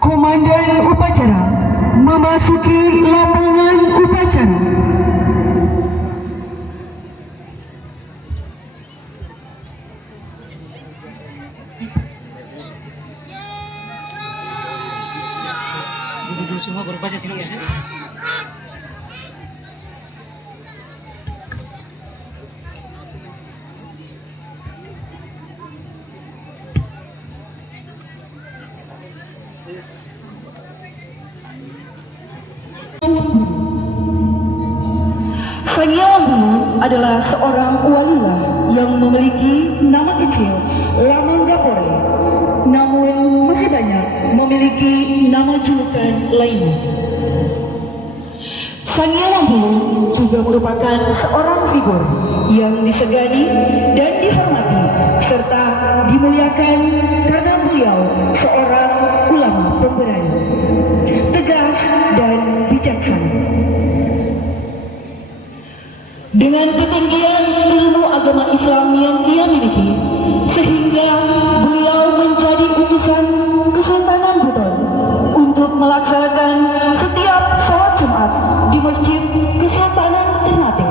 Komandan upacara memasuki lapangan upacara. Guru-guru semua berbaca sini ya. Sangyawang Bulu adalah seorang walilah yang memiliki nama kecil Lamanggapore, namun masih banyak memiliki nama julukan lainnya. Sangyawang Bulu juga merupakan seorang figur yang disegani dan dihormati serta dimuliakan karena beliau seorang ulama pemberani, tegas dan bijaksana. Dengan ketinggian ilmu agama Islam yang ia miliki, sehingga beliau menjadi utusan Kesultanan Buton untuk melaksanakan setiap sholat Jumat di Masjid Kesultanan Ternate.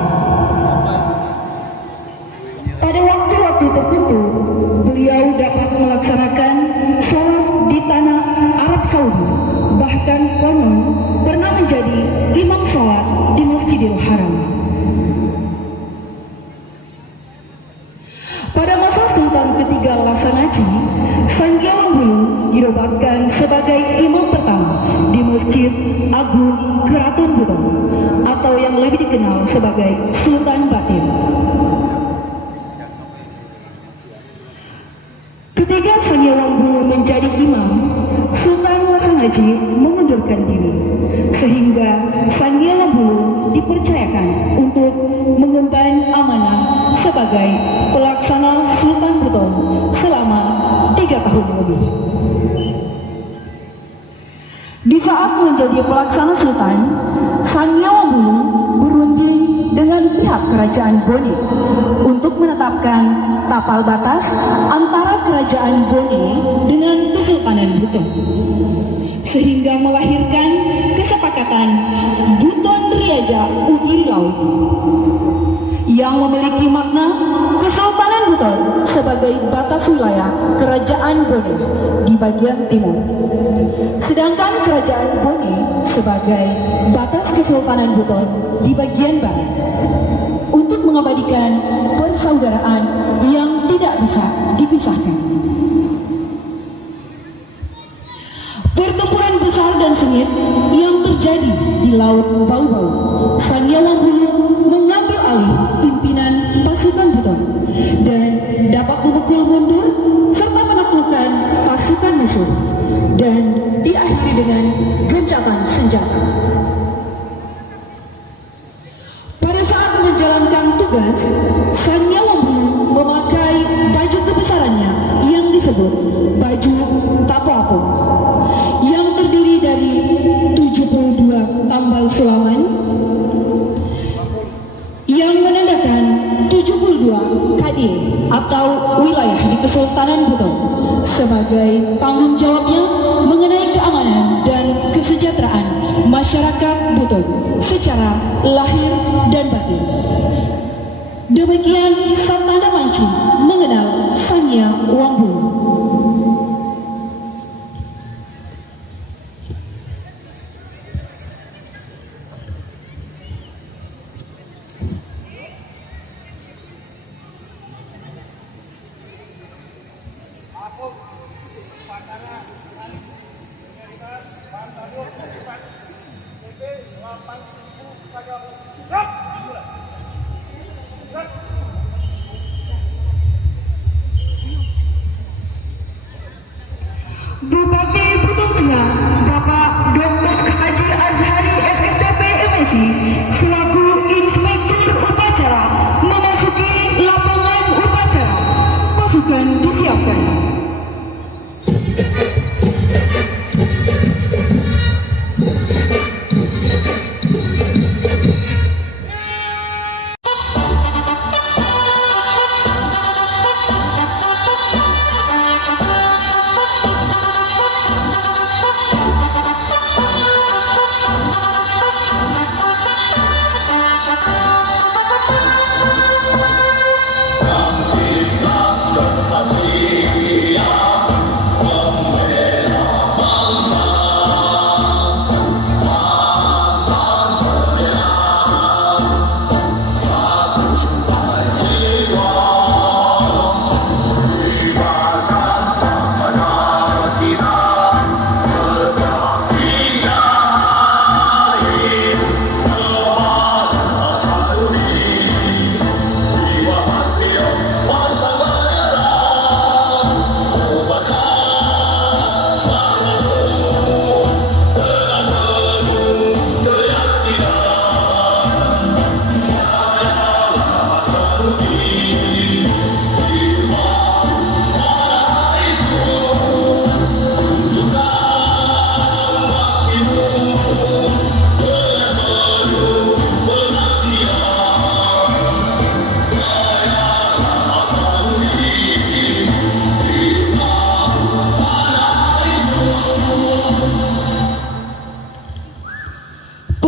Pada waktu-waktu tertentu, beliau dapat melaksanakan sholat di tanah Arab Saudi, bahkan konon pernah menjadi imam sholat di Masjidil Haram. Pada masa Sultan ketiga Lasanaji, Sangyawang Bulu dinobatkan sebagai imam pertama di Masjid Agung Keraton Buton atau yang lebih dikenal sebagai Sultan Batin. Ketika Sangyawang Bulu menjadi imam, Sultan Lasanaji mengundurkan diri, sehingga Sangyawang Bulu dipercayakan untuk mengemban amanah sebagai pelaksana Sultan Buton selama 3 tahun lebih. Di saat menjadi pelaksana Sultan, Sangyawang Bulu berunding dengan pihak Kerajaan Bone untuk menetapkan tapal batas antara Kerajaan Bone dengan Kesultanan Buton, sehingga melahirkan kesepakatan Buton Riaja Ugiri Laut yang memiliki makna Kesultanan Buton sebagai batas wilayah Kerajaan Bone di bagian timur, sedangkan Kerajaan Bone sebagai batas Kesultanan Buton di bagian barat, untuk mengabadikan persaudaraan yang tidak bisa dipisahkan. Pertempuran besar dan sengit yang terjadi di Laut Bau-Bau, Sangyawang Bulu mengambil alih pimpinan pasukan Buton dan dapat memukul mundur serta menaklukkan pasukan musuh, dan diakhiri dengan gencatan senjata. Pada saat menjalankan tugas, Sangyawang Bulu memakai baju kebesarannya yang disebut baju Tapo-Apong, yang terdiri dari 72 tambal sulaman yang menandakan 72 KD atau wilayah di Kesultanan Buton sebagai tanggung jawabnya mengenai keamanan dan kesejahteraan masyarakat Buton secara lahir dan batin. Demikian tanda mancing mengenal Sangyawang Bulu.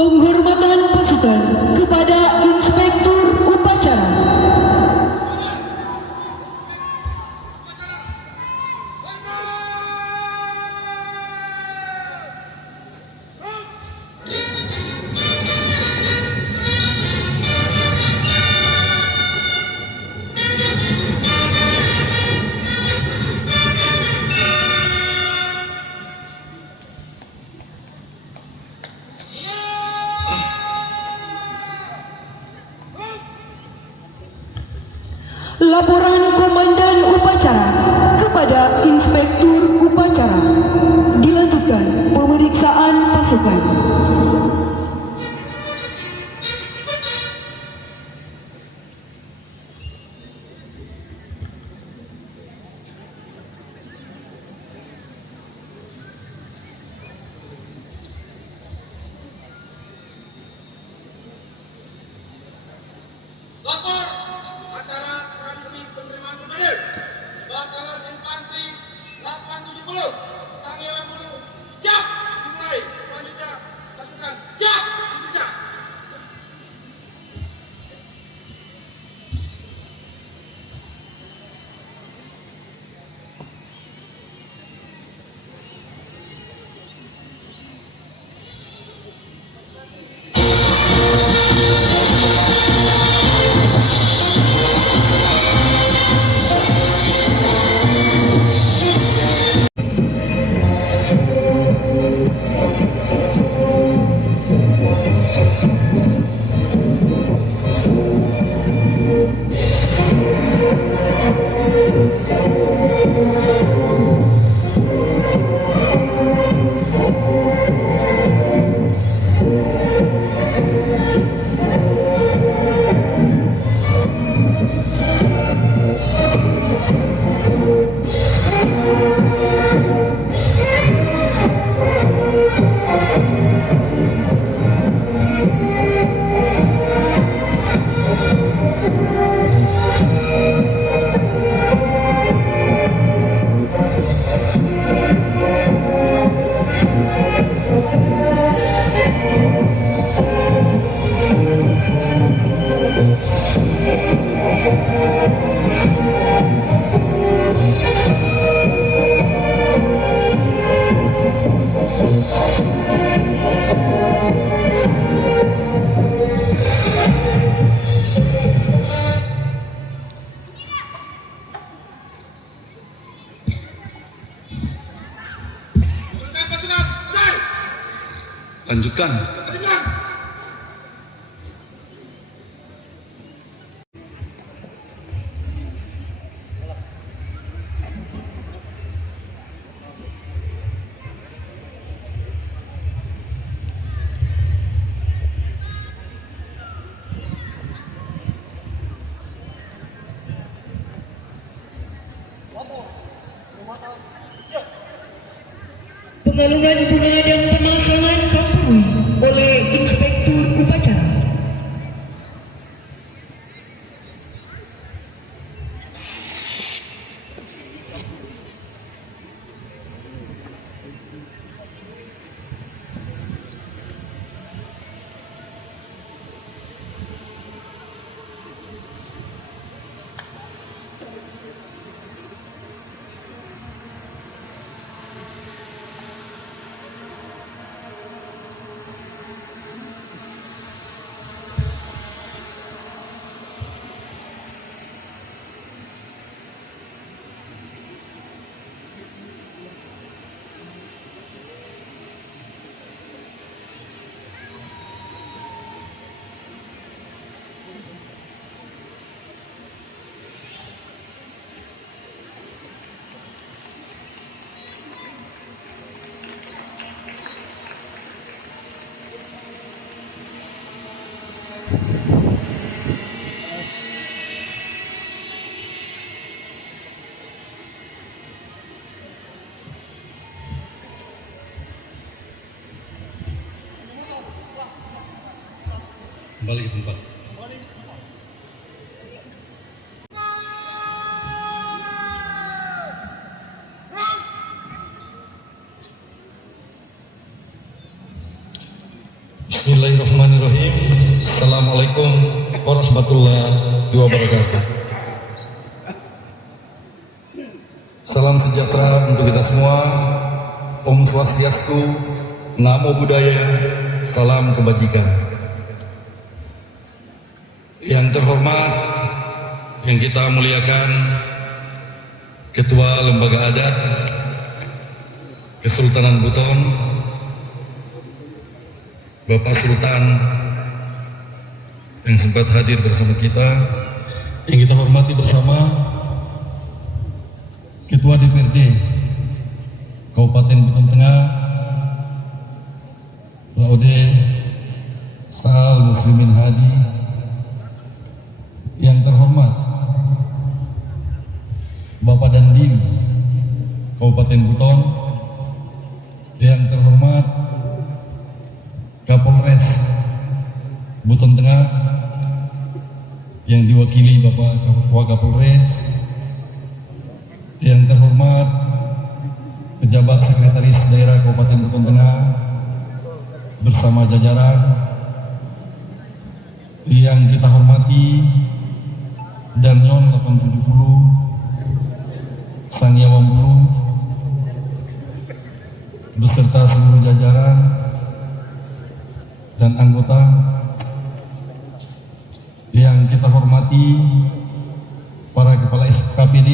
Penghormatan pasukan kepada Inspektur Upacara. Laporan Komandan Upacara kepada Inspektur Upacara. Dilanjutkan pemeriksaan pasukan. Lapor acara tradisi penerimaan komandan Batalan Infanteri 870 Sangiawan Hulu. Siap dimulai. Selanjutnya pasukan siap diperiksa. Pasukan selesai. Lanjutkan. Lanjutkan. Pengalungan bunga dan pemasangan kampung oleh Inspektur Upacara. Kembali ke tempat. Bismillahirrahmanirrahim. Assalamualaikum warahmatullahi wabarakatuh. Salam sejahtera untuk kita semua. Om Swastiastu, Namo Buddhaya, salam kebajikan. Yang terhormat, yang kita muliakan, Ketua Lembaga Adat Kesultanan Buton, Bapak Sultan yang sempat hadir bersama kita, yang kita hormati bersama Ketua DPRD Kabupaten Buton Tengah, Laude Sal Muslimin Hadi, yang terhormat Bapak Dandim Kabupaten Buton, yang terhormat Kapolres Buton Tengah yang diwakili Bapak Wakapolres, yang terhormat pejabat Sekretaris Daerah Kabupaten Buton Tengah bersama jajaran, yang kita hormati Danyon 870 Sangya Wambulu beserta seluruh jajaran dan anggota, yang kita hormati para kepala SKPD,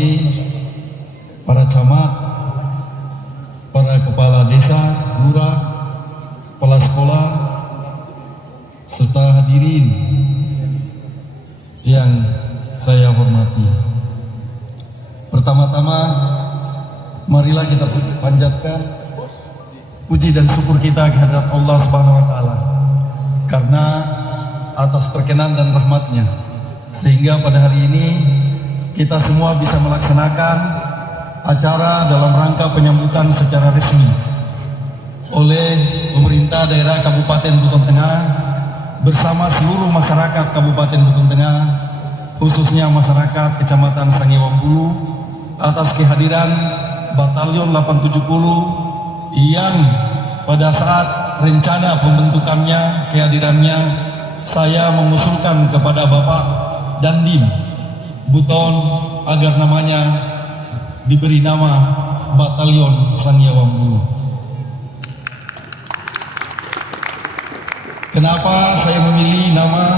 para camat, para kepala desa, lurah, kepala sekolah, serta hadirin yang saya hormati. Pertama-tama, marilah kita panjatkan puji dan syukur kita kehadirat Allah Subhanahu wa taala karena atas perkenan dan rahmatnya sehingga pada hari ini kita semua bisa melaksanakan acara dalam rangka penyambutan secara resmi oleh pemerintah daerah Kabupaten Buton Tengah bersama seluruh masyarakat Kabupaten Buton Tengah, khususnya masyarakat Kecamatan Sangewambulu, atas kehadiran Batalion 870 yang pada saat rencana pembentukannya, kehadirannya, saya mengusulkan kepada Bapak Dandim Buton agar namanya diberi nama Batalion Sangewambulu. Kenapa saya memilih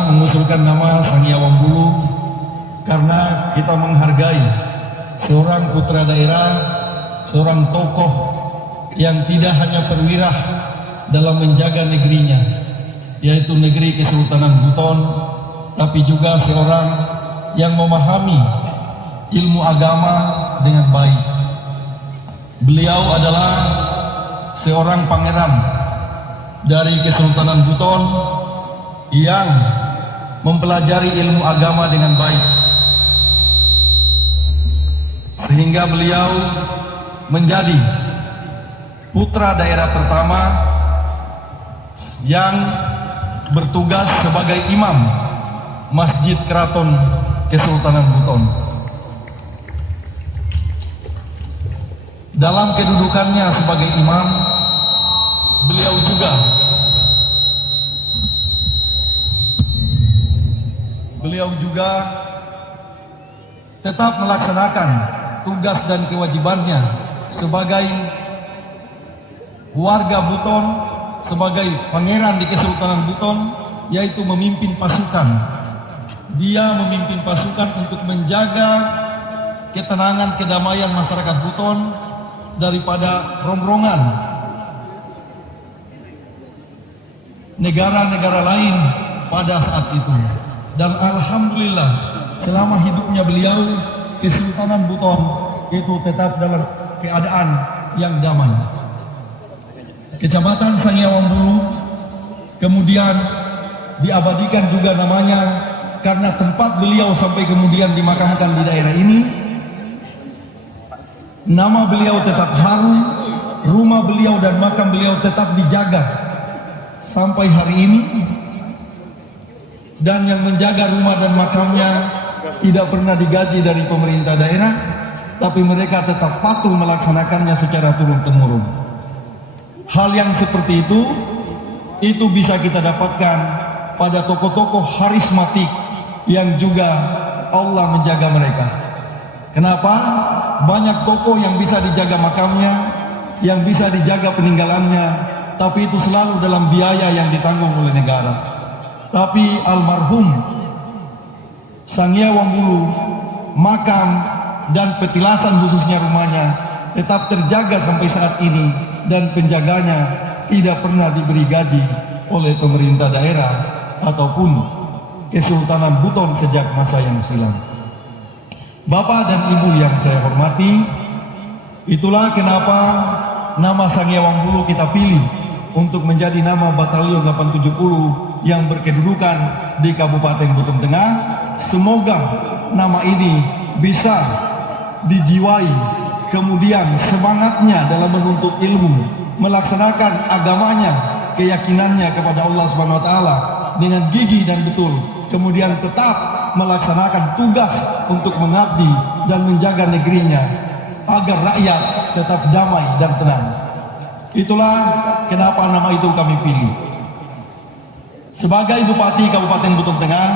mengusulkan nama Sangewambulu? Karena kita menghargai seorang putra daerah, seorang tokoh yang tidak hanya perwira dalam menjaga negerinya, yaitu negeri Kesultanan Buton, tapi juga seorang yang memahami ilmu agama dengan baik. Beliau adalah seorang pangeran dari Kesultanan Buton yang mempelajari ilmu agama dengan baik, sehingga beliau menjadi putra daerah pertama yang bertugas sebagai imam Masjid Keraton Kesultanan Buton. Dalam kedudukannya sebagai imam, beliau juga tetap melaksanakan tugas dan kewajibannya sebagai warga Buton, sebagai pangeran di Kesultanan Buton, yaitu memimpin pasukan. Dia memimpin pasukan untuk menjaga ketenangan, kedamaian masyarakat Buton daripada rongrongan negara-negara lain pada saat itu. Dan alhamdulillah selama hidupnya beliau, Kesultanan Buton itu tetap dalam keadaan yang damai. Kecamatan Sangewambulu kemudian diabadikan juga namanya karena tempat beliau sampai kemudian dimakamkan di daerah ini. Nama beliau tetap harum, rumah beliau dan makam beliau tetap dijaga sampai hari ini. Dan yang menjaga rumah dan makamnya tidak pernah digaji dari pemerintah daerah, tapi mereka tetap patuh melaksanakannya secara turun-temurun. Hal yang seperti itu itu bisa kita dapatkan pada tokoh-tokoh harismatik yang juga Allah menjaga mereka. Kenapa? Banyak tokoh yang bisa dijaga makamnya, yang bisa dijaga peninggalannya, tapi itu selalu dalam biaya yang ditanggung oleh negara. Tapi almarhum Sangya Wambulu, makam dan petilasan khususnya rumahnya tetap terjaga sampai saat ini, dan penjaganya tidak pernah diberi gaji oleh pemerintah daerah ataupun Kesultanan Buton sejak masa yang silam. Bapak dan Ibu yang saya hormati, itulah kenapa nama Sangya Wambulu kita pilih untuk menjadi nama Batalion 870 yang berkedudukan di Kabupaten Buton Tengah. Semoga nama ini bisa dijiwai, kemudian semangatnya dalam menuntut ilmu, melaksanakan agamanya, keyakinannya kepada Allah Subhanahu wa taala dengan gigih dan betul, kemudian tetap melaksanakan tugas untuk mengabdi dan menjaga negerinya agar rakyat tetap damai dan tenang. Itulah kenapa nama itu kami pilih. Sebagai Bupati Kabupaten Buton Tengah,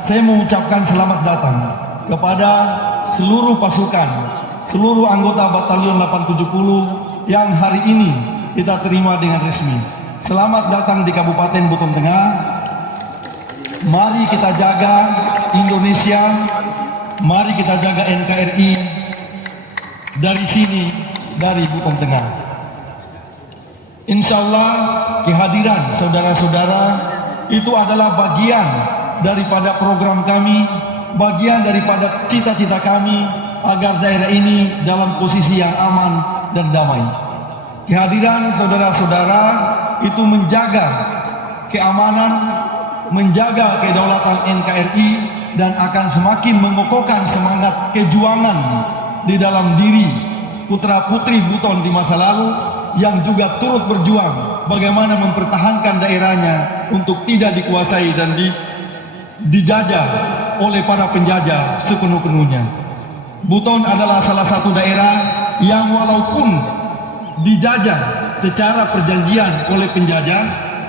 saya mengucapkan selamat datang kepada seluruh pasukan, seluruh anggota Batalion 870 yang hari ini kita terima dengan resmi. Selamat datang di Kabupaten Buton Tengah. Mari kita jaga Indonesia, mari kita jaga NKRI dari sini, dari Buton Tengah. Insya Allah kehadiran saudara-saudara itu adalah bagian daripada program kami, bagian daripada cita-cita kami agar daerah ini dalam posisi yang aman dan damai. Kehadiran saudara-saudara itu menjaga keamanan, menjaga kedaulatan NKRI, dan akan semakin mengokohkan semangat kejuangan di dalam diri putra-putri Buton di masa lalu yang juga turut berjuang bagaimana mempertahankan daerahnya untuk tidak dikuasai dan dijajah oleh para penjajah sepenuh-penuhnya. Buton adalah salah satu daerah yang walaupun dijajah secara perjanjian oleh penjajah,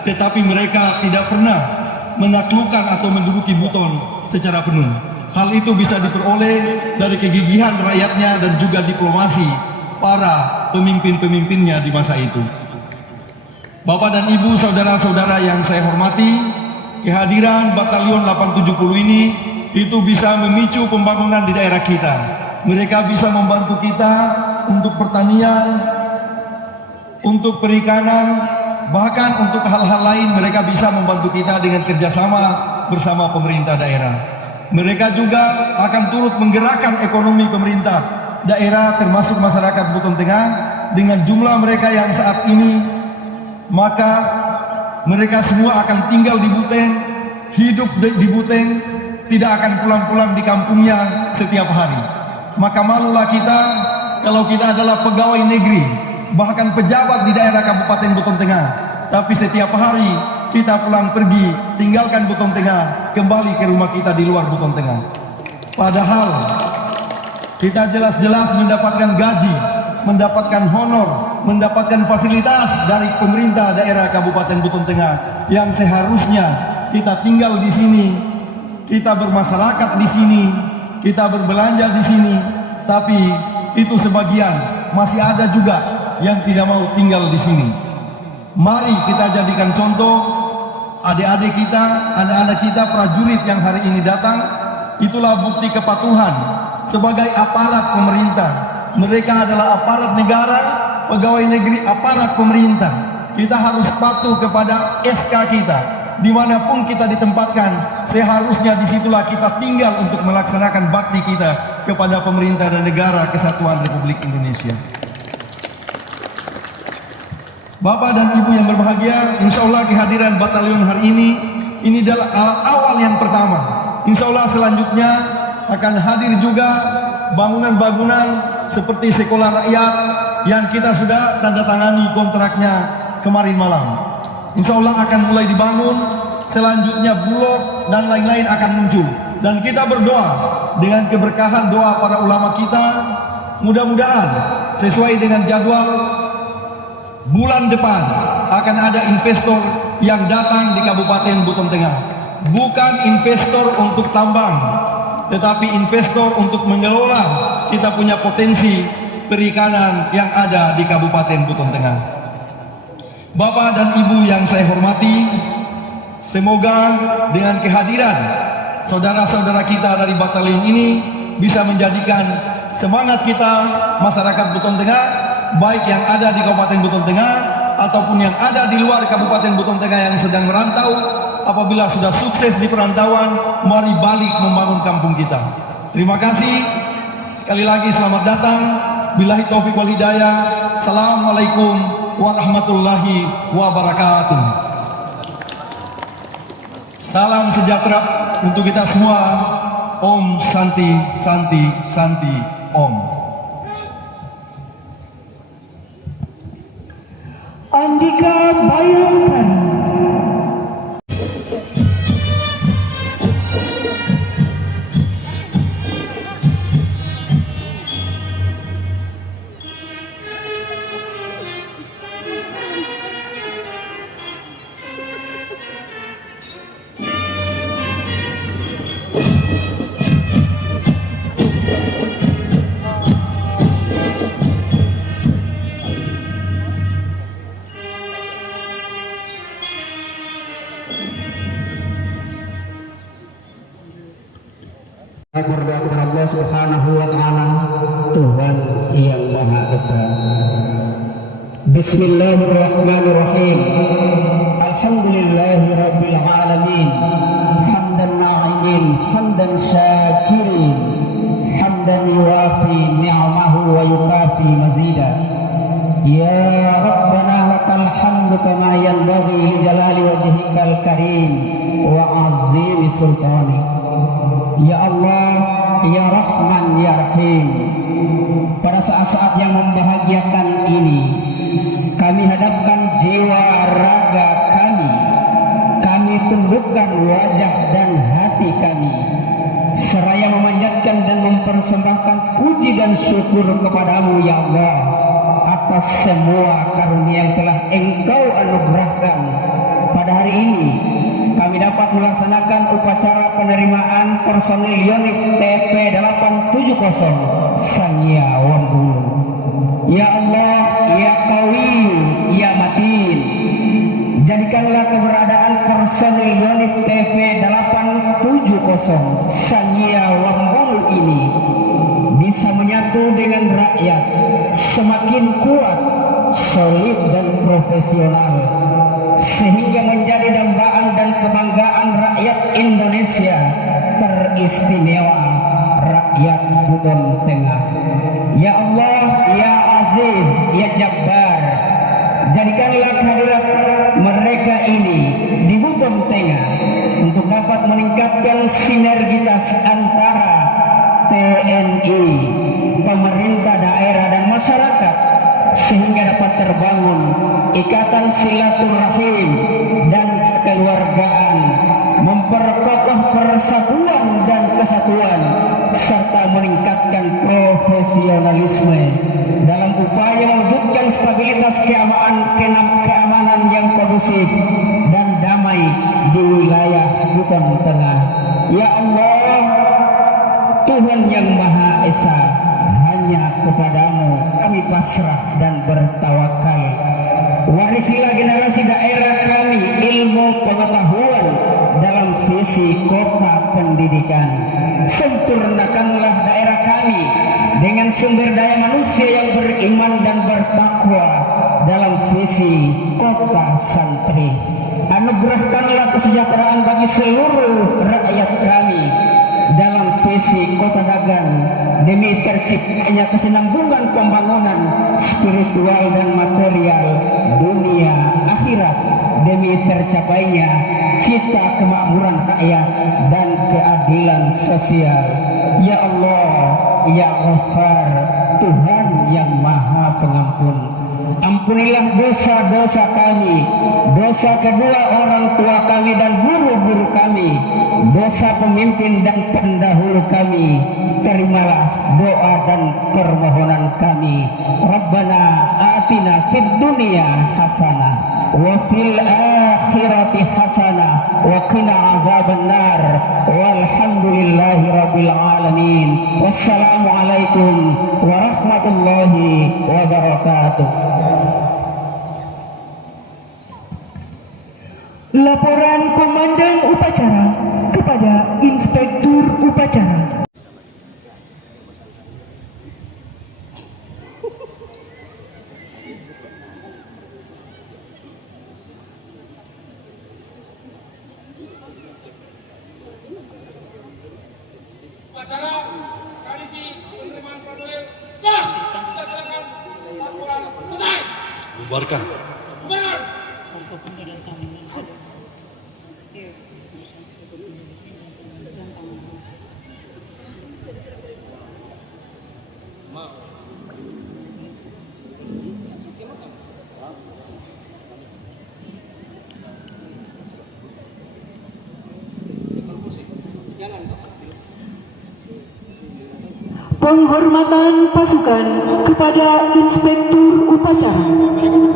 tetapi mereka tidak pernah menaklukkan atau menduduki Buton secara penuh. Hal itu bisa diperoleh dari kegigihan rakyatnya dan juga diplomasi para pemimpin-pemimpinnya di masa itu. Bapak dan Ibu, saudara-saudara yang saya hormati, kehadiran Batalion 870 ini itu bisa memicu pembangunan di daerah kita. Mereka bisa membantu kita untuk pertanian, untuk perikanan, bahkan untuk hal-hal lain mereka bisa membantu kita dengan kerjasama bersama pemerintah daerah. Mereka juga akan turut menggerakkan ekonomi pemerintah daerah termasuk masyarakat Buton Tengah dengan jumlah mereka yang saat ini, maka mereka semua akan tinggal di Buteng, hidup di Buteng, tidak akan pulang-pulang di kampungnya setiap hari. Maka malulah kita kalau kita adalah pegawai negeri, bahkan pejabat di daerah Kabupaten Buton Tengah, tapi setiap hari kita pulang pergi, tinggalkan Buton Tengah, kembali ke rumah kita di luar Buton Tengah. Padahal kita jelas-jelas mendapatkan gaji, mendapatkan honor, mendapatkan fasilitas dari pemerintah daerah Kabupaten Buton Tengah yang seharusnya kita tinggal di sini, kita bermasyarakat di sini, kita berbelanja di sini, tapi itu sebagian, masih ada juga yang tidak mau tinggal di sini. Mari kita jadikan contoh adik-adik kita, anak-anak kita, prajurit yang hari ini datang. Itulah bukti kepatuhan sebagai aparat pemerintah. Mereka adalah aparat negara, pegawai negeri, aparat pemerintah. Kita harus patuh kepada SK kita. Dimanapun kita ditempatkan, seharusnya disitulah kita tinggal untuk melaksanakan bakti kita kepada pemerintah dan negara kesatuan Republik Indonesia. Bapak dan Ibu yang berbahagia, insya Allah kehadiran batalion hari ini adalah awal yang pertama. Insya Allah selanjutnya akan hadir juga bangunan-bangunan seperti sekolah rakyat yang kita sudah tanda tangani kontraknya kemarin malam. Insya Allah akan mulai dibangun, selanjutnya bulog dan lain-lain akan muncul. Dan kita berdoa dengan keberkahan doa para ulama kita, mudah-mudahan sesuai dengan jadwal bulan depan akan ada investor yang datang di Kabupaten Buton Tengah. Bukan investor untuk tambang, tetapi investor untuk mengelola kita punya potensi perikanan yang ada di Kabupaten Buton Tengah. Bapak dan Ibu yang saya hormati, semoga dengan kehadiran saudara-saudara kita dari batalion ini bisa menjadikan semangat kita masyarakat Buton Tengah, baik yang ada di Kabupaten Buton Tengah ataupun yang ada di luar Kabupaten Buton Tengah yang sedang merantau, apabila sudah sukses di perantauan, mari balik membangun kampung kita. Terima kasih. Sekali lagi selamat datang. Billahi taufiq wal hidayah. Assalamualaikum warahmatullahi wabarakatuh. Salam sejahtera untuk kita semua. Om Santi Santi Santi Om. Andika bayangkan Berdoa kepada Allah Subhanahu wa Ta'ala, Tuhan yang Maha Esa. Bismillahirrahmanirrahim. Alhamdulillahi Rabbil Alamin. Hamdan na'imin, hamdan syakirin, hamdan yuwafi ni'amahu wa yukafi mazida. Ya Rabbana lakal hamdu kama yanbaghi li jalali wajhikal karim wa azimi sultanik. Ya Allah, Ya Rahman, Ya Rahim, pada saat-saat yang membahagiakan ini, kami hadapkan jiwa raga kami tundukkan wajah dan hati kami, seraya memanjatkan dan mempersembahkan puji dan syukur kepadamu ya Allah, atas semua karunia yang telah Engkau anugerahkan. Pada hari ini kami dapat melaksanakan upacara penerimaan personil Yonif TP 870 Sanya Wambulu. Ya Allah, Ya Qawiyu, Ya Matin, jadikanlah keberadaan personil Yonif TP 870 Sanya Wambulu ini bisa menyatu dengan rakyat, semakin kuat, solid dan profesional, sehingga menjadi dambaan dan kebanggaan rakyat Indonesia, teristimewa rakyat Buton Tengah. Ya Allah, Ya Aziz, Ya Jabbar, jadikanlah kehadirat mereka ini di Buton Tengah untuk dapat meningkatkan sinergitas antara TNI, pemerintah daerah dan masyarakat, sehingga dapat terbangun ikatan silaturahim dan kekeluargaan, memperkokoh persatuan dan kesatuan, serta meningkatkan profesionalisme dalam upaya mewujudkan stabilitas keamanan yang kondusif dan damai di wilayah Buton Tengah. Ya Allah, Tuhan yang Maha Esa, hanya kepadamu kami pasrah dan bertawakal. Warisilah generasi daerah kami ilmu pengetahuan dalam visi kota pendidikan. Sempurnakanlah daerah kami dengan sumber daya manusia yang beriman dan bertakwa dalam visi kota santri. Anugerahkanlah kesejahteraan bagi seluruh rakyat kami dalam visi kota dagang, demi terciptanya kesinambungan pembangunan spiritual dan material dunia akhirat, demi tercapainya cita kemakmuran rakyat dan keadilan sosial. Ya Allah, Ya Ghaffar, Tuhan yang Maha Pengampun, ampunilah dosa-dosa kami, dosa kedua orang tua kami dan guru-guru kami, dosa pemimpin dan pendahulu kami. Terimalah doa dan permohonan kami. Rabbana atina fid dunya hasanah wa fil akhirati hasanah wa qina azabannar walhamdulillahi rabbil alamin. Wassalamualaikum warahmatullahi wabarakatuh. Laporan Komandan Upacara kepada Inspektur Upacara. Upacara tradisi penerimaan prajurit. Siap. Kita silakan laporan selesai. Bubarkan. Bubar. Penghormatan pasukan kepada Inspektur Upacara. Inspektur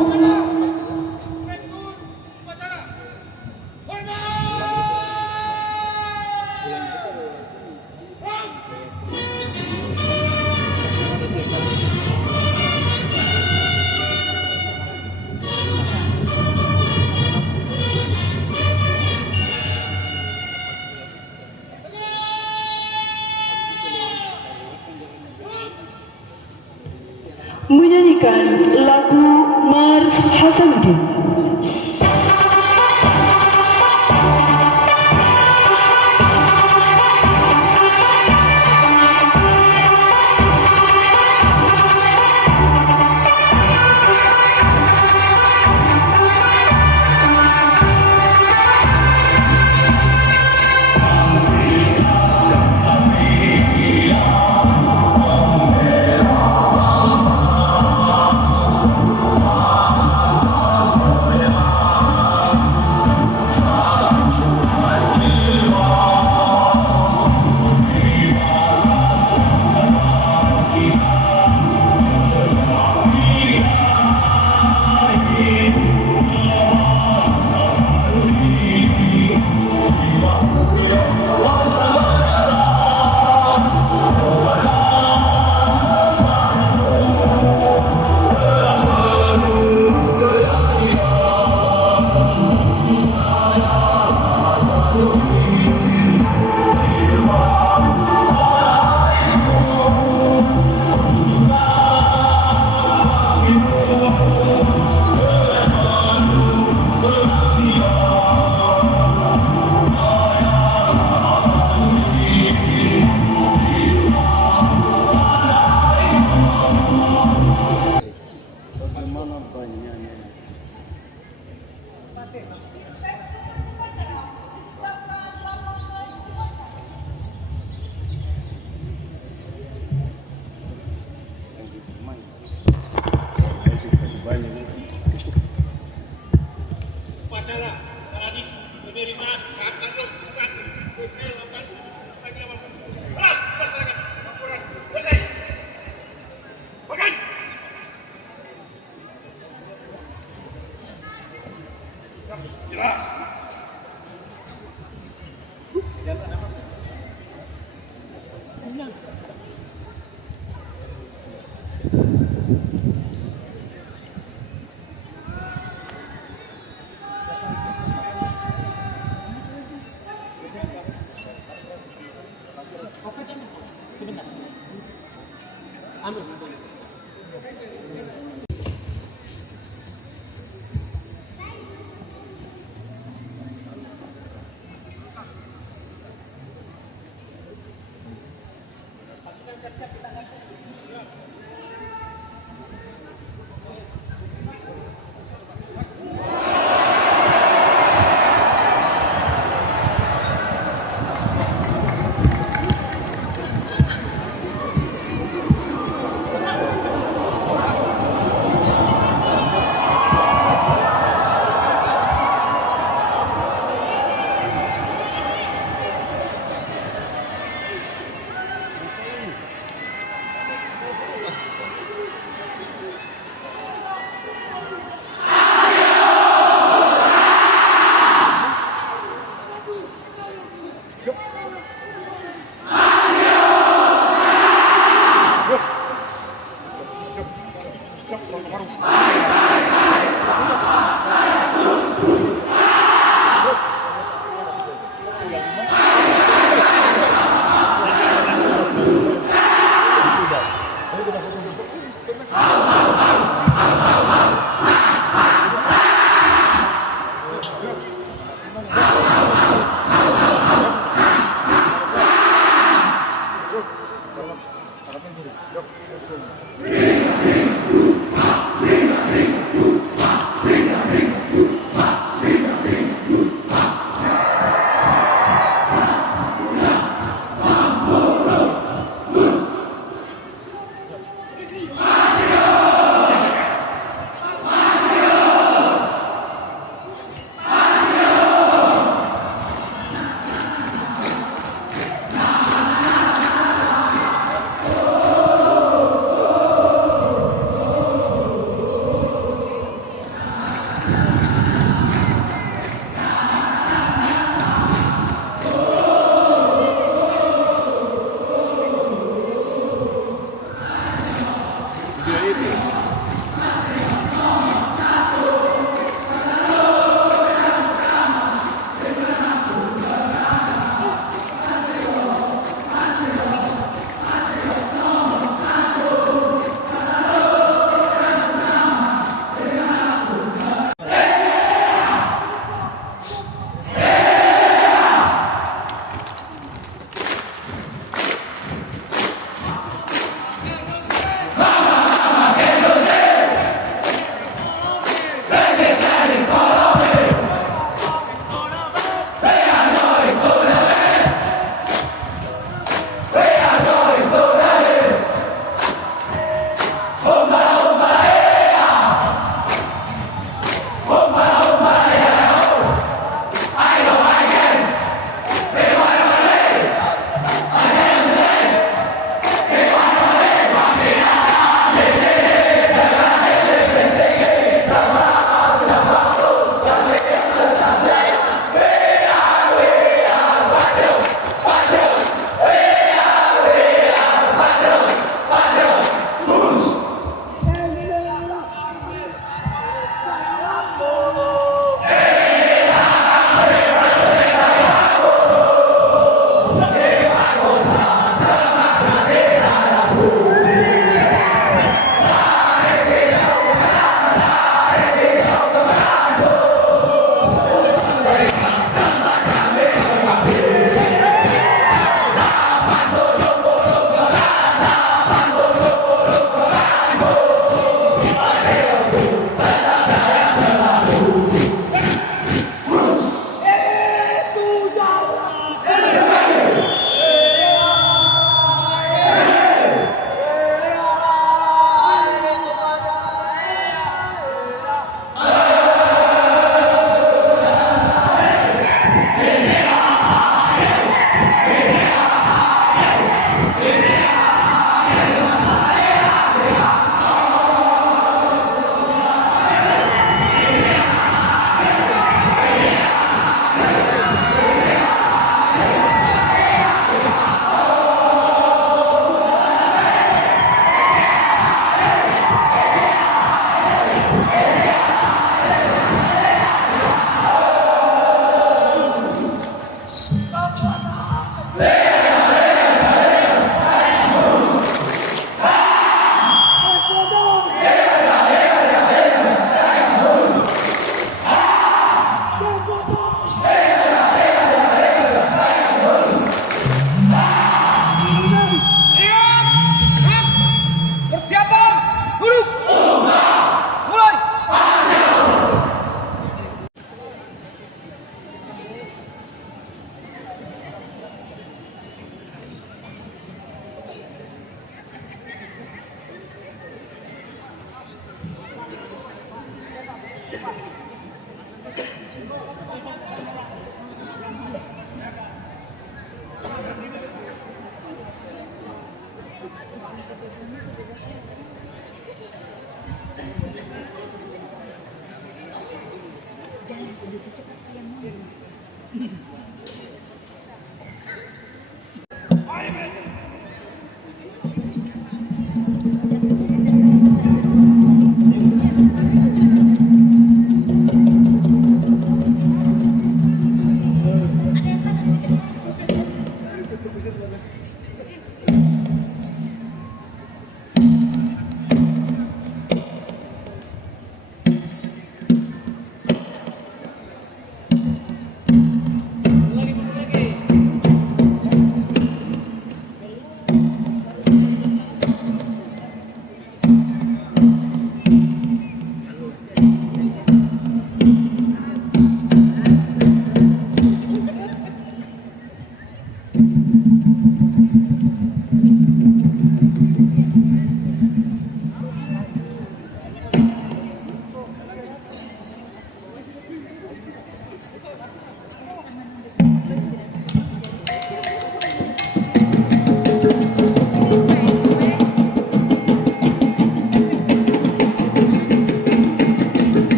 upacara. Hormat. Menyanyikan lagu Mars Hasanuddin. Upacara tradisi penerimaan kata bukan lakukan lagi apa? Masyarakat laporan selesai. Makan. Jelas.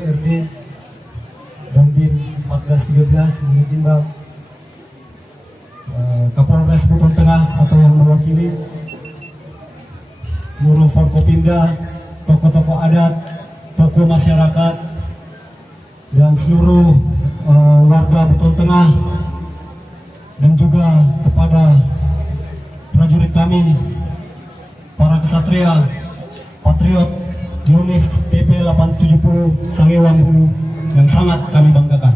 DPRD dan Dim 1413, mohon izin Bang, Kapolres Buton Tengah atau yang mewakili, seluruh Forkopimda, tokoh-tokoh adat, tokoh masyarakat, dan seluruh warga Buton Tengah, dan juga kepada prajurit kami, para kesatria, patriot, UNIF TP 870 Sangiwang Bulu yang sangat kami banggakan.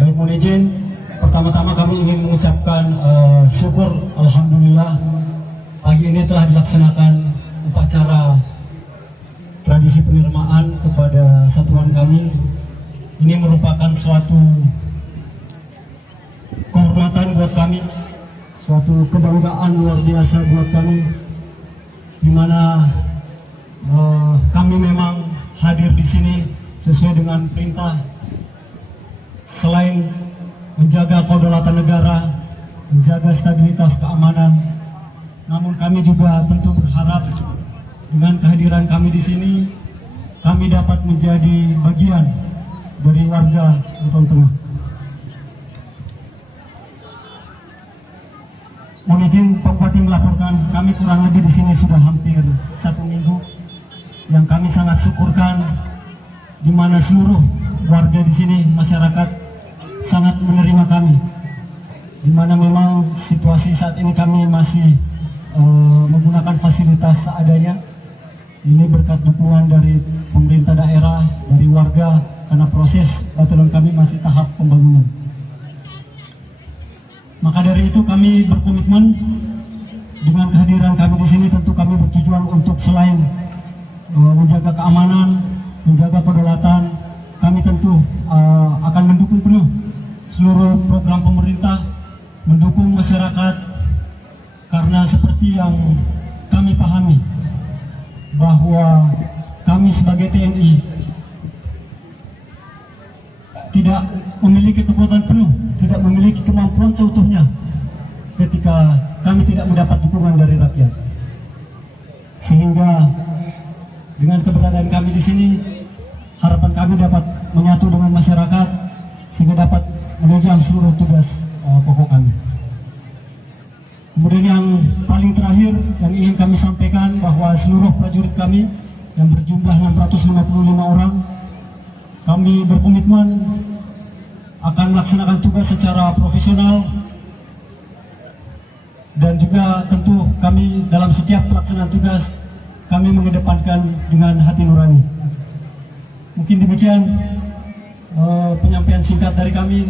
Baik, mohon izin, pertama-tama kami ingin mengucapkan syukur, alhamdulillah, pagi ini telah dilaksanakan upacara tradisi penerimaan kepada satuan kami. Ini merupakan suatu kehormatan buat kami, suatu kebanggaan luar biasa buat kami, di mana kami memang hadir di sini sesuai dengan perintah. Selain menjaga kedaulatan negara, menjaga stabilitas keamanan, namun kami juga tentu berharap dengan kehadiran kami di sini, kami dapat menjadi bagian dari warga Buton Tengah. Mohon izin Pak Bupati melaporkan, kami kurang lebih di sini sudah hampir 1 minggu, yang kami sangat syukurkan, di mana seluruh warga di sini, masyarakat sangat menerima kami, di mana memang situasi saat ini kami masih menggunakan fasilitas seadanya. Ini berkat dukungan dari pemerintah daerah, dari warga, karena proses baturan kami masih tahap pembangunan. Maka dari itu kami berkomitmen dengan kehadiran kami di sini, tentu kami bertujuan untuk selain menjaga keamanan, menjaga kedaulatan, kami tentu akan mendukung penuh seluruh program pemerintah, mendukung masyarakat, karena seperti yang kami pahami bahwa kami sebagai TNI tidak memiliki kekuatan penuh, tidak memiliki kemampuan seutuhnya ketika kami tidak mendapat dukungan dari rakyat. Sehingga dengan keberadaan kami di sini, harapan kami dapat menyatu dengan masyarakat sehingga dapat menunjang seluruh tugas pokok kami. Kemudian yang paling terakhir yang ingin kami sampaikan, bahwa seluruh prajurit kami yang berjumlah 655 orang, kami berkomitmen akan melaksanakan tugas secara profesional, dan juga tentu kami dalam setiap pelaksanaan tugas kami mengedepankan dengan hati nurani. Mungkin demikian penyampaian singkat dari kami.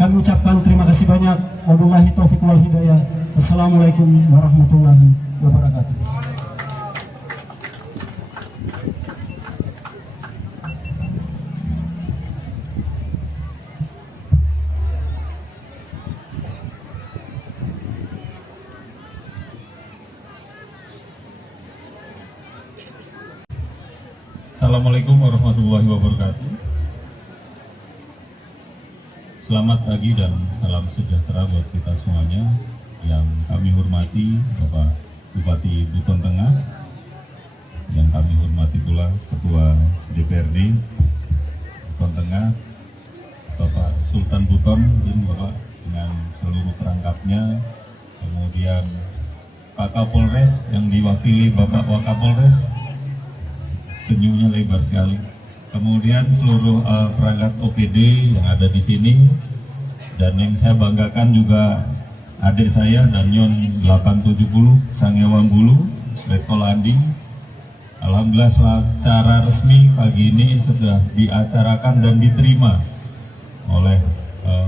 Kami ucapkan terima kasih banyak. Wabillahi taufiq wal hidayah. Wassalamualaikum warahmatullahi wabarakatuh. Assalamualaikum warahmatullahi wabarakatuh. Selamat pagi dan salam sejahtera buat kita semuanya. Yang kami hormati Bapak Bupati Buton Tengah, yang kami hormati pula Ketua DPRD Buton Tengah, Bapak Sultan Buton, Bapak dengan seluruh perangkapnya, kemudian Pak Kapolres yang diwakili Bapak Wakapolres, senyumnya lebar sekali. Kemudian seluruh perangkat OPD yang ada di sini, dan yang saya banggakan juga adik saya Danyon 870 Sangiwang Bulu, Letkol Andi. Alhamdulillah secara resmi pagi ini sudah diacarakan dan diterima oleh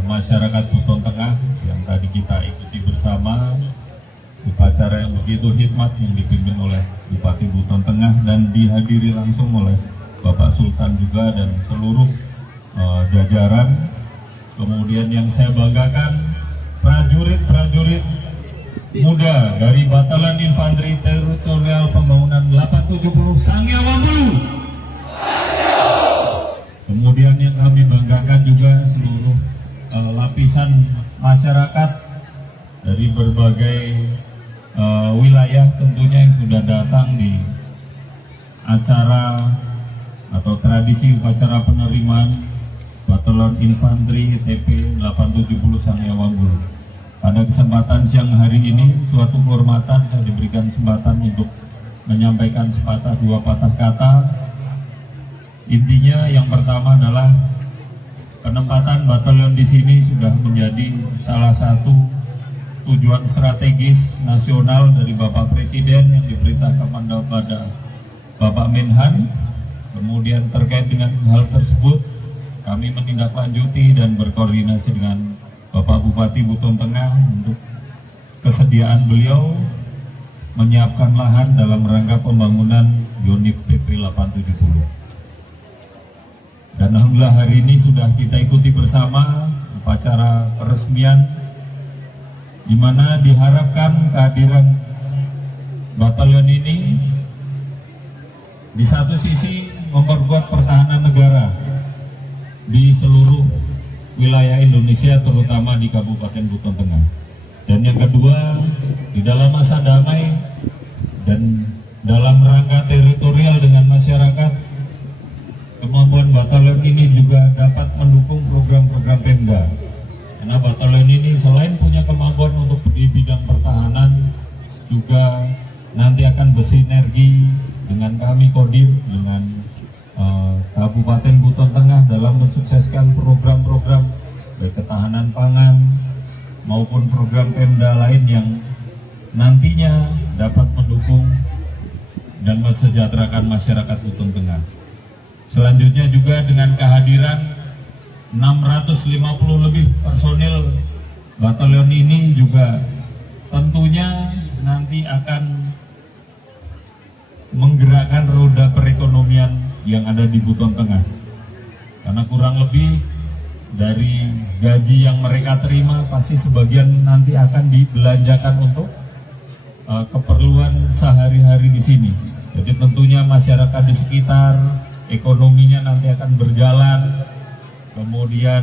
masyarakat Buton Tengah yang tadi kita ikuti bersama. Upacara yang begitu hikmat yang dipimpin oleh Bupati Buton Tengah dan dihadiri langsung oleh Bapak Sultan juga dan seluruh jajaran. Kemudian yang saya banggakan prajurit-prajurit muda dari Batalan Infanteri Teritorial Pembangunan 870 Sangiwang Bulu. Kemudian yang kami banggakan juga seluruh lapisan masyarakat dari berbagai wilayah tentunya yang sudah datang di acara atau tradisi upacara penerimaan Batalion Infanteri TP 870 Sangya Wambulu. Pada kesempatan siang hari ini, suatu kehormatan saya diberikan kesempatan untuk menyampaikan sepatah dua patah kata. Intinya yang pertama adalah penempatan batalion di sini sudah menjadi salah satu tujuan strategis nasional dari Bapak Presiden yang diperintahkan pada Bapak Menhan. Kemudian terkait dengan hal tersebut, kami menindaklanjuti dan berkoordinasi dengan Bapak Bupati Buton Tengah untuk kesediaan beliau menyiapkan lahan dalam rangka pembangunan Yonif TP 870. Dan alhamdulillah hari ini sudah kita ikuti bersama upacara peresmian, di mana diharapkan kehadiran batalion ini di satu sisi memperkuat pertahanan negara di seluruh wilayah Indonesia, terutama di Kabupaten Buton Tengah. Dan yang kedua, di dalam masa damai dan dalam rangka teritorial dengan masyarakat, kemampuan batalion ini juga dapat mendukung program-program Pemda. Karena batalion ini selain punya kemampuan untuk di bidang pertahanan, juga nanti akan bersinergi dengan kami Kodim, dengan Kabupaten Buton Tengah dalam mensukseskan program-program baik ketahanan pangan maupun program Pemda lain yang nantinya dapat mendukung dan mensejahterakan masyarakat Buton Tengah. Selanjutnya juga dengan kehadiran 650 lebih personil batalion ini juga tentunya nanti akan menggerakkan roda perekonomian yang ada di Buton Tengah, karena kurang lebih dari gaji yang mereka terima pasti sebagian nanti akan dibelanjakan untuk keperluan sehari-hari di sini. Jadi tentunya masyarakat di sekitar ekonominya nanti akan berjalan. Kemudian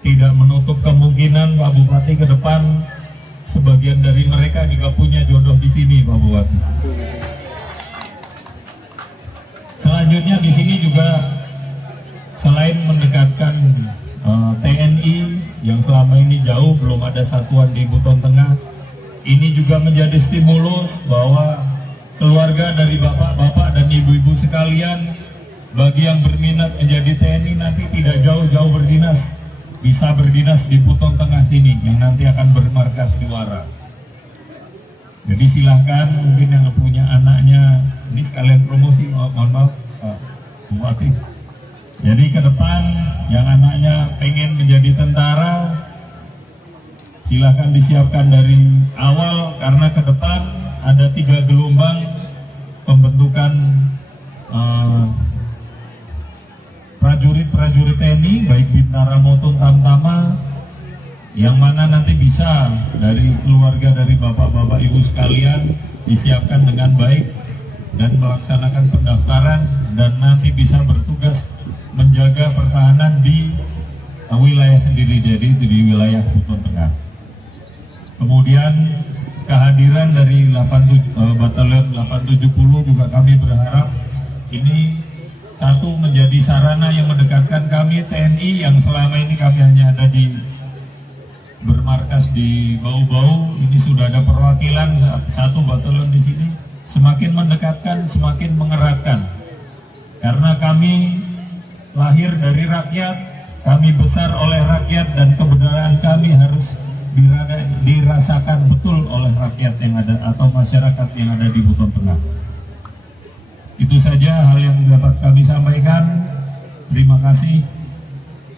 tidak menutup kemungkinan Pak Bupati ke depan sebagian dari mereka juga punya jodoh di sini, Pak Bupati. Selanjutnya di sini juga selain mendekatkan TNI yang selama ini jauh belum ada satuan di Buton Tengah, ini juga menjadi stimulus bahwa keluarga dari bapak-bapak dan ibu-ibu sekalian, bagi yang berminat menjadi TNI nanti tidak jauh-jauh berdinas, bisa berdinas di Buton Tengah sini yang nanti akan bermarkas di Wara. Jadi silahkan mungkin yang punya anaknya, ini sekalian promosi, mohon maaf Pak Bupati. Jadi ke depan yang anaknya pengen menjadi tentara, silahkan disiapkan dari awal, karena ke depan ada 3 gelombang pembentukan prajurit-prajurit TNI, baik Bintara maupun Tamtama, yang mana nanti bisa dari keluarga dari bapak-bapak ibu sekalian disiapkan dengan baik dan melaksanakan pendaftaran dan nanti bisa bertugas menjaga pertahanan di wilayah sendiri, jadi di wilayah Buton Tengah. Kemudian kehadiran dari Batalion 870 juga kami berharap ini satu menjadi sarana yang mendekatkan kami TNI yang selama ini kami hanya ada di bermarkas di Bau-Bau. Ini sudah ada perwakilan satu batalion di sini, semakin mendekatkan, semakin mengeratkan. Karena kami lahir dari rakyat, kami besar oleh rakyat, dan kebenaran kami harus dirasakan betul oleh rakyat yang ada atau masyarakat yang ada di Buton Tengah. Itu saja hal yang dapat kami sampaikan. Terima kasih.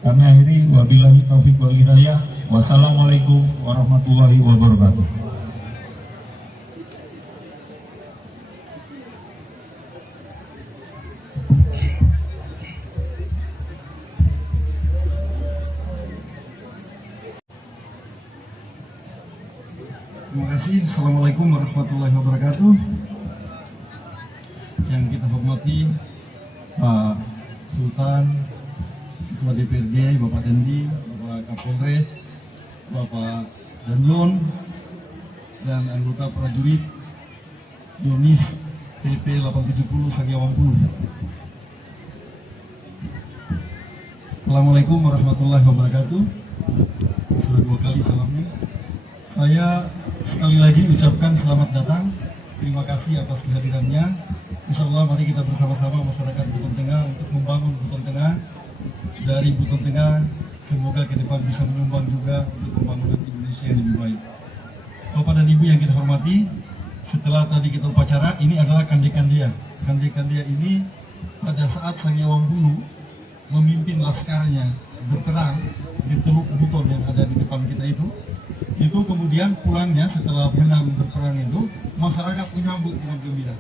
Kami akhiri, wabillahi taufiq wal hidayah. Wassalamualaikum warahmatullahi wabarakatuh. Terima kasih. Assalamualaikum warahmatullahi wabarakatuh. Yang kita hormati Pak Sultan, Ketua DPRD, Bapak Tendi, Bapak Kapolres, Bapak Danlon, dan anggota prajurit Yonif PP 870 Sangiawampulu. Assalamualaikum warahmatullahi wabarakatuh. Sudah 2 kali salamnya. Saya sekali lagi ucapkan selamat datang. Terima kasih atas kehadirannya. Insya Allah mari kita bersama-sama masyarakat Buton Tengah untuk membangun Buton Tengah. Dari Buton Tengah semoga ke depan bisa menyumbang juga untuk pembangunan Indonesia yang lebih baik. Bapak dan Ibu yang kita hormati, setelah tadi kita upacara, ini adalah Kande-Kandea. Kande-Kandea ini pada saat Sangiawampulu memimpin laskarnya berperang di Teluk Buton yang ada di depan kita itu kemudian pulangnya setelah menang berperang itu, masyarakat menyambut dengan gembira.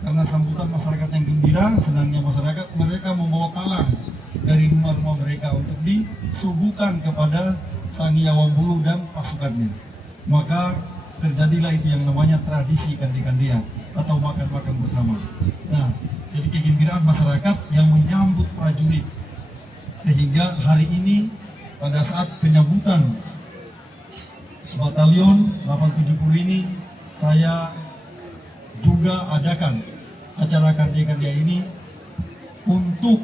Karena sambutan masyarakat yang gembira, senangnya masyarakat, mereka membawa talang dari rumah-rumah mereka untuk disuguhkan kepada Sangiawampulu dan pasukannya. Maka terjadilah itu yang namanya tradisi Kande-Kandea atau makan-makan bersama. Nah, jadi kegembiraan masyarakat yang menyambut prajurit. Sehingga hari ini pada saat penyambutan Batalion 870 ini, saya juga adakan acara Kande-Kandea ini untuk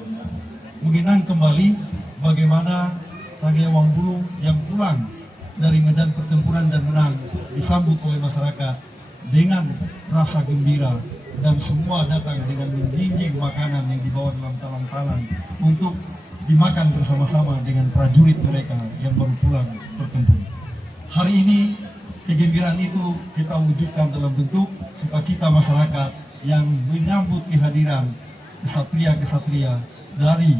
mengenang kembali bagaimana Sangiawampulu yang pulang dari medan pertempuran dan menang disambut oleh masyarakat dengan rasa gembira, dan semua datang dengan menjinjing makanan yang dibawa dalam talang-talang untuk dimakan bersama-sama dengan prajurit mereka yang baru pulang bertempur. Hari ini kegembiraan itu kita wujudkan dalam bentuk sukacita masyarakat yang menyambut kehadiran kesatria-kesatria dari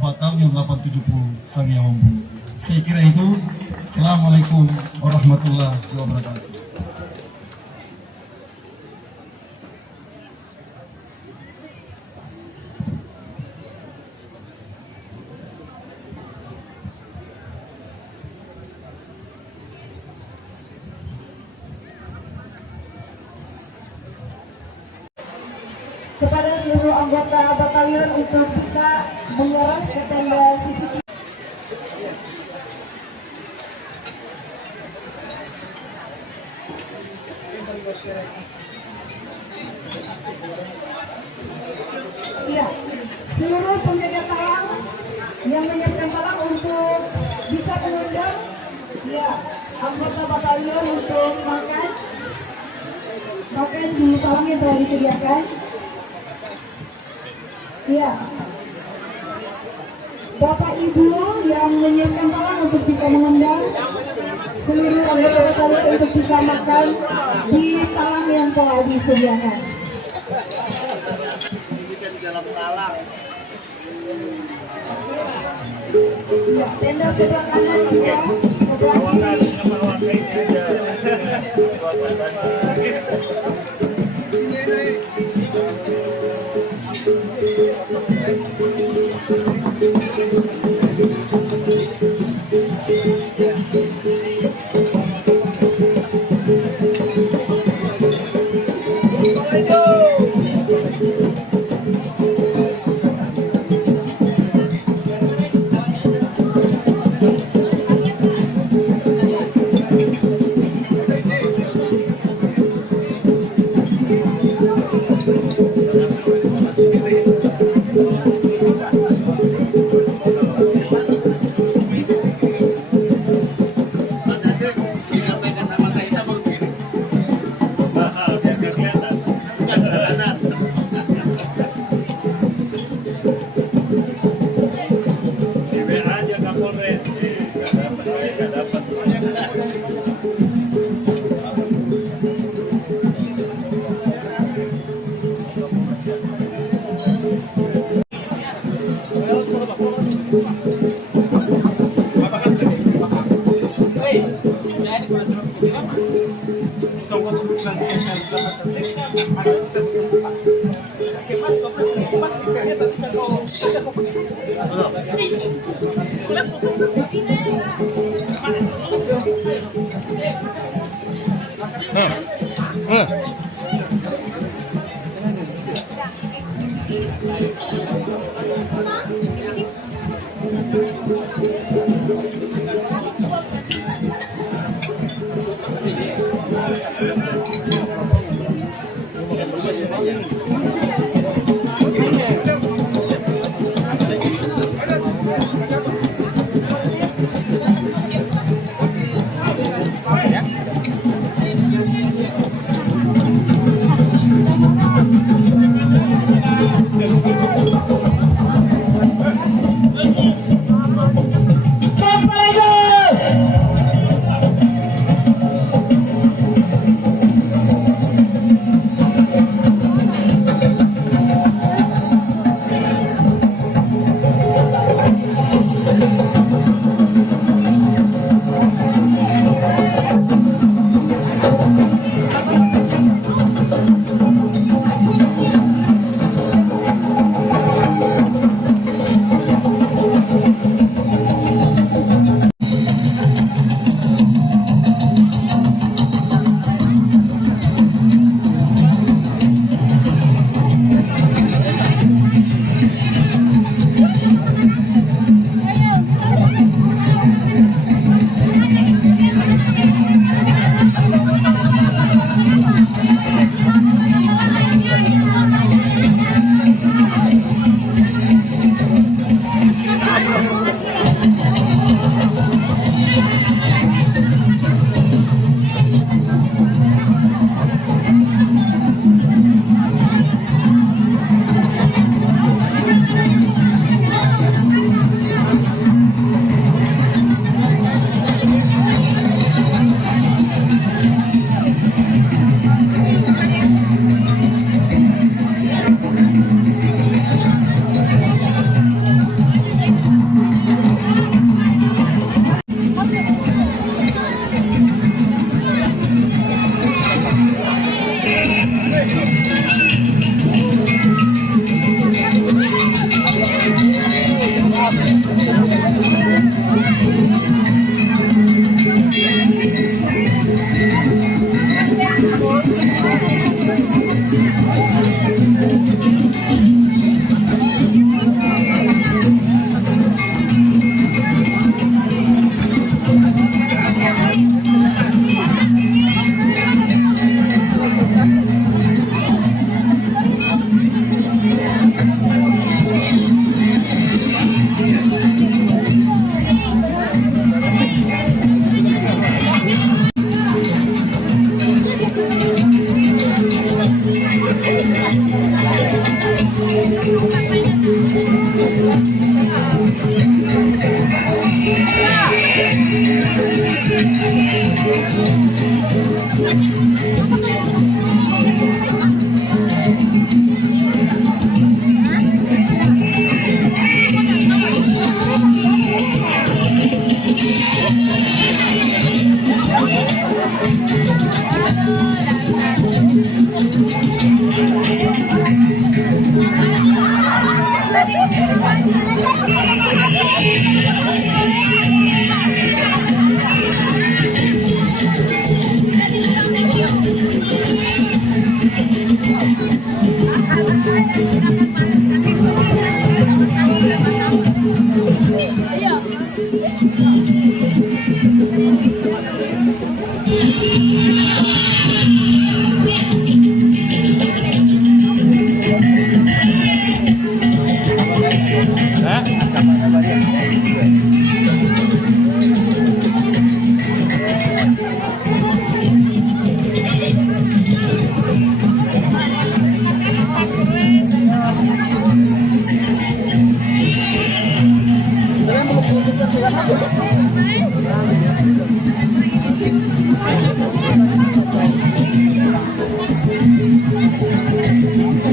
Batalion 870 Sangiawampulu. Saya kira itu. Assalamualaikum warahmatullahi wabarakatuh. Kepada seluruh anggota batalion untuk bisa mengeras ke tenda sisi kiri. Ya, seluruh penjaga talang yang menyiapkan talang untuk bisa mengundang ya anggota batalion untuk makan di talang yang telah disediakan. Ya, Bapak Ibu yang menyiapkan talang untuk bisa mengundang seluruh anggota batalion untuk bisa makan di talang yang telah disediakan. Ya, tenda sebelah kanan ya, sebelah kiri.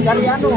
Dari anu.